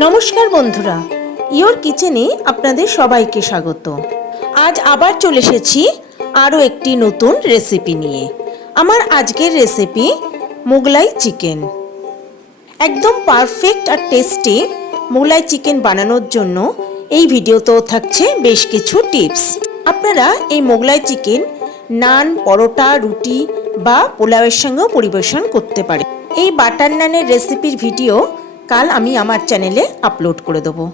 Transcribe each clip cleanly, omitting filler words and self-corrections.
নমস্কার বন্ধুরা, ইয়োর কিচেনে আপনাদের সবাইকে স্বাগত। আজ আবার চলে এসেছি আরও একটি নতুন রেসিপি নিয়ে। আমার আজকের রেসিপি মোগলাই চিকেন। একদম পারফেক্ট আর টেস্টি মোগলাই চিকেন বানানোর জন্য এই ভিডিওতেও থাকছে বেশ কিছু টিপস। আপনারা এই মোগলাই চিকেন নান, পরোটা, রুটি বা পোলাওয়ের সঙ্গেও পরিবেশন করতে পারেন। এই বাটার নানের রেসিপির ভিডিও কাল আমি আমার চ্যানেলে আপলোড করে দেবো।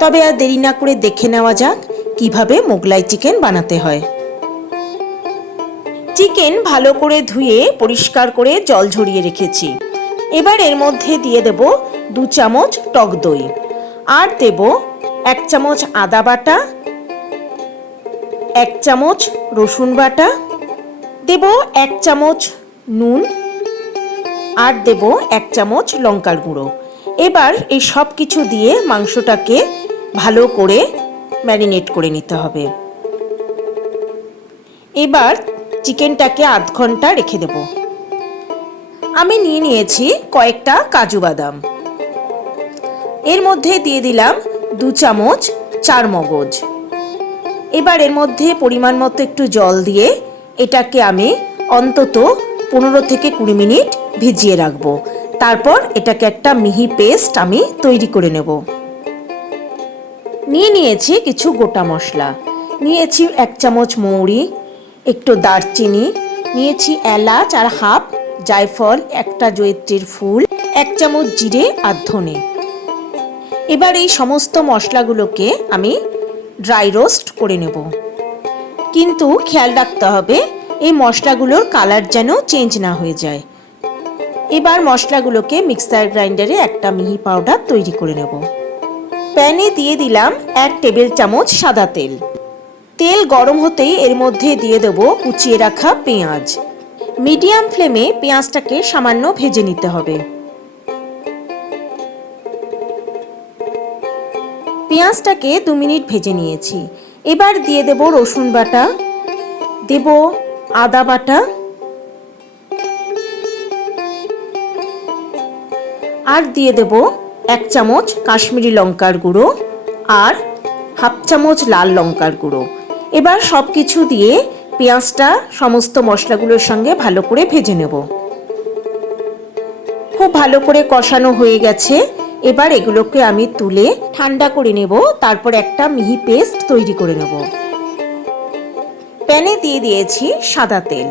তবে আর দেরি না করে দেখে নেওয়া যাক কিভাবে মোগলাই চিকেন বানাতে হয়। চিকেন ভালো করে ধুয়ে পরিষ্কার করে জল ঝরিয়ে রেখেছি। এবার এর মধ্যে দিয়ে দেব 2 চামচ টক দই, আর দেব 1 চামচ আদা বাটা, 1 চামচ রসুন বাটা, দেব 1 চামচ নুন, আর দেব 1 চামচ লঙ্কার গুঁড়ো। এবার এই সব কিছু দিয়ে মাংসটাকে ভালো করে ম্যারিনেট করে নিতে হবে। এবার চিকেনটাকে আধ ঘন্টা রেখে দেব। আমি নিয়ে নিয়েছি কয়েকটা কাজু বাদাম। এর মধ্যে দিয়ে দিলাম 2 চামচ চারমগজ। এবার এর মধ্যে পরিমাণ মতো একটু জল দিয়ে এটাকে আমি অন্তত 15 থেকে 20 মিনিট ভিজিয়ে রাখবো। তারপর এটাকে একটা মিহি পেস্ট আমি তৈরি করে নেব। নিয়ে নিয়েছি কিছু গোটা মশলা। নিয়েছি 1 চামচ মৌরি, একটু দারচিনি, নিয়েছি এলাচ আর হাফ জায়ফল, একটা জয়িত্রীর ফুল, 1 চামচ জিরে আর ধনে। এবার এই সমস্ত মশলাগুলোকে আমি ড্রাই রোস্ট করে নেব। কিন্তু খেয়াল রাখতে হবে এই মশলাগুলোর কালার যেন চেঞ্জ না হয়ে যায়। এবার মশলাগুলোকে মিক্সার গ্রাইন্ডারে একটা মিহি পাউডার তৈরি করে নেব। প্যানে দিয়ে দিলাম 1 টেবিল চামচ সাদা তেল। তেল গরম হতেই এর মধ্যে দিয়ে দেব কুচিয়ে রাখা পেঁয়াজ। মিডিয়াম ফ্লেমে পেঁয়াজটাকে সামান্য ভেজে নিতে হবে। পেঁয়াজটাকে 2 মিনিট ভেজে নিয়েছি। এবার দিয়ে দেব রসুন বাটা, দেব আদা বাটা, আর দিয়ে দেব 1 চামচ কাশ্মীরি লঙ্কার গুঁড়ো আর হাফ চামচ লাল লঙ্কার গুঁড়ো। এবার সব কিছু দিয়ে পেঁয়াজটা সমস্ত মশলাগুলোর সঙ্গে ভালো করে ভেজে নেব। খুব ভালো করে কষানো হয়ে গেছে। এবার এগুলোকে আমি তুলে ঠান্ডা করে নেব, তারপর একটা মিহি পেস্ট তৈরি করে নেব। প্যানে দিয়ে দিয়েছি সাদা তেল।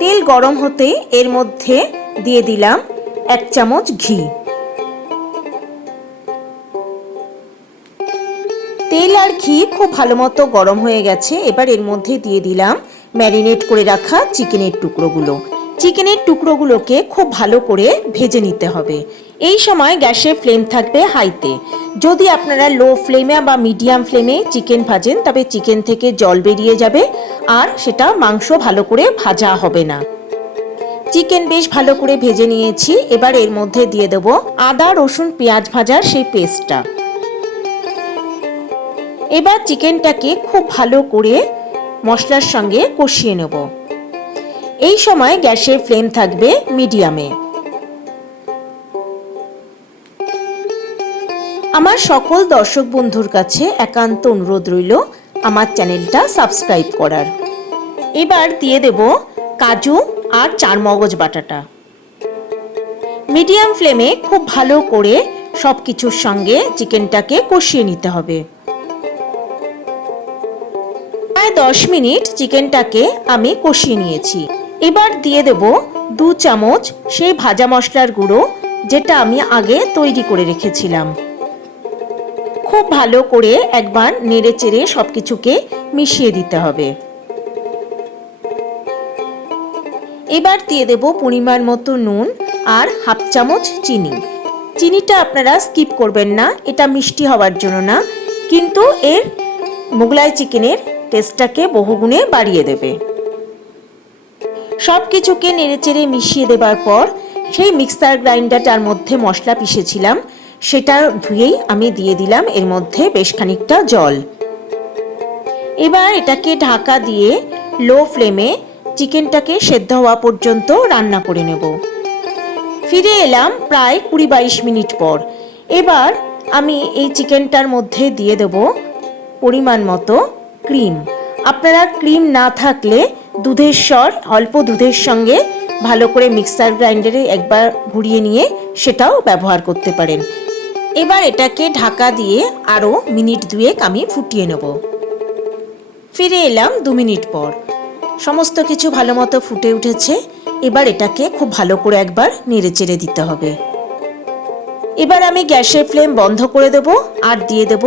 তেল গরম হতে এর মধ্যে দিয়ে দিলাম 1 চামচ ঘি। তেল আর ঘি খুব ভালো মতো গরম হয়ে গেছে। এবার এর মধ্যে দিয়ে দিলাম ম্যারিনেট করে রাখা চিকেনের টুকরোগুলো। চিকেনের টুকরোগুলোকে খুব ভালো করে ভেজে নিতে হবে। এই সময় গ্যাসের ফ্লেম থাকবে হাইতে। যদি আপনারা লো ফ্লেমে বা মিডিয়াম ফ্লেমে চিকেন ভাজেন তবে চিকেন থেকে জল বেরিয়ে যাবে আর সেটা মাংস ভালো করে ভাজা হবে না। চিকেন বেশ ভালো করে ভেজে নিয়েছি। এবার এর মধ্যে দিয়ে দেব আদা রসুন পেঁয়াজ ভাজার সেই পেস্টটা। এবার চিকেনটাকে খুব ভালো করে মশলার সঙ্গে কষিয়ে নেব। এই সময় গ্যাসের ফ্লেম থাকবে মিডিয়ামে। আমার সকল দর্শক বন্ধুর কাছে একান্ত অনুরোধ রইল আমার চ্যানেলটা সাবস্ক্রাইব করার। এবার দিয়ে দেব কাজু আর চারমগজ বাটাটা। মিডিয়াম ফ্লেমে খুব ভালো করে সব কিছুর সঙ্গে চিকেনটাকে কষিয়ে নিতে হবে। প্রায় 10 মিনিট চিকেনটাকে আমি কষিয়ে নিয়েছি। এবার দিয়ে দেব 2 চামচ সেই ভাজা মশলার গুঁড়ো যেটা আমি আগে তৈরি করে রেখেছিলাম। খুব ভালো করে একবার নেড়ে চেড়ে সবকিছুকে মিশিয়ে দিতে হবে। এবার দিয়ে দেব পরিমাণ মতো নুন আর হাফ চামচ চিনি। চিনিটা আপনারা স্কিপ করবেন না, এটা মিষ্টি হওয়ার জন্য না, কিন্তু এর মোগলাই চিকেনের টেস্টটাকে বহুগুণে বাড়িয়ে দেবে। সব কিছুকে নেড়েচেড়ে মিশিয়ে দেবার পর সেই মিক্সার গ্রাইন্ডারটার মধ্যে মশলা পিষেছিলাম সেটা ধুয়েই আমি দিয়ে দিলাম এর মধ্যে বেশ খানিকটা জল। এবার এটাকে ঢাকা দিয়ে লো ফ্লেমে চিকেনটাকে সেদ্ধ হওয়া পর্যন্ত রান্না করে নেব। ফিরে এলাম প্রায় 20-22 মিনিট পর। এবার আমি এই চিকেনটার মধ্যে দিয়ে দেব পরিমাণ মতো ক্রিম। আপনারা ক্রিম না থাকলে দুধের স্বর অল্প দুধের সঙ্গে ভালো করে মিক্সার গ্রাইন্ডারে একবার ঘুরিয়ে নিয়ে সেটাও ব্যবহার করতে পারেন। এবার এটাকে ঢাকা দিয়ে আরও মিনিট 2 আমি ফুটিয়ে নেব। ফিরে এলাম 2 মিনিট পর। সমস্ত কিছু ভালো মতো ফুটে উঠেছে। এবার এটাকে খুব ভালো করে একবার নেড়ে চেড়ে দিতে হবে। এবার আমি গ্যাসের ফ্লেম বন্ধ করে দেব আর দিয়ে দেব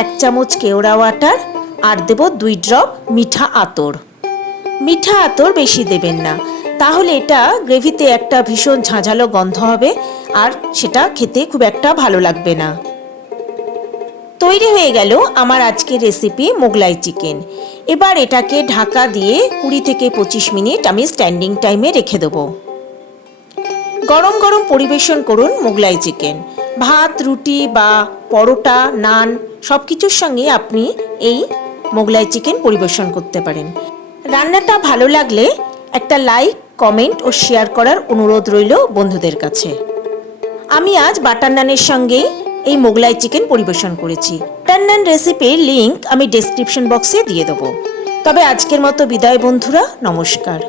1 চামচ কেওড়া ওয়াটার আর দেব 2 ড্রপ মিঠা আতর। মিঠা আতর বেশি দেবেন না, তাহলে এটা গ্রেভিতে একটা ভীষণ ঝাঁঝালো গন্ধ হবে আর সেটা খেতে খুব একটা ভালো লাগবে না। তৈরি হয়ে গেল আমার আজকের রেসিপি মোগলাই চিকেন। এবার এটাকে ঢাকা দিয়ে 20 থেকে 25 মিনিট আমি স্ট্যান্ডিং টাইমে রেখে দেবো। গরম গরম পরিবেশন করুন মোগলাই চিকেন। ভাত, রুটি বা পরোটা, নান সব কিছুর সঙ্গে আপনি এই মোগলাই চিকেন পরিবেশন করতে পারেন। রান্নাটা ভালো লাগলে একটা লাইক, কমেন্ট ও শেয়ার করার অনুরোধ রইল বন্ধুদের কাছে। আমি আজ বাটার নানের সঙ্গেই এই মোগলাই চিকেন পরিবেশন করেছি। বাটার নান রেসিপির লিঙ্ক আমি ডেসক্রিপশন বক্সে দিয়ে দেবো। তবে আজকের মতো বিদায় বন্ধুরা, নমস্কার।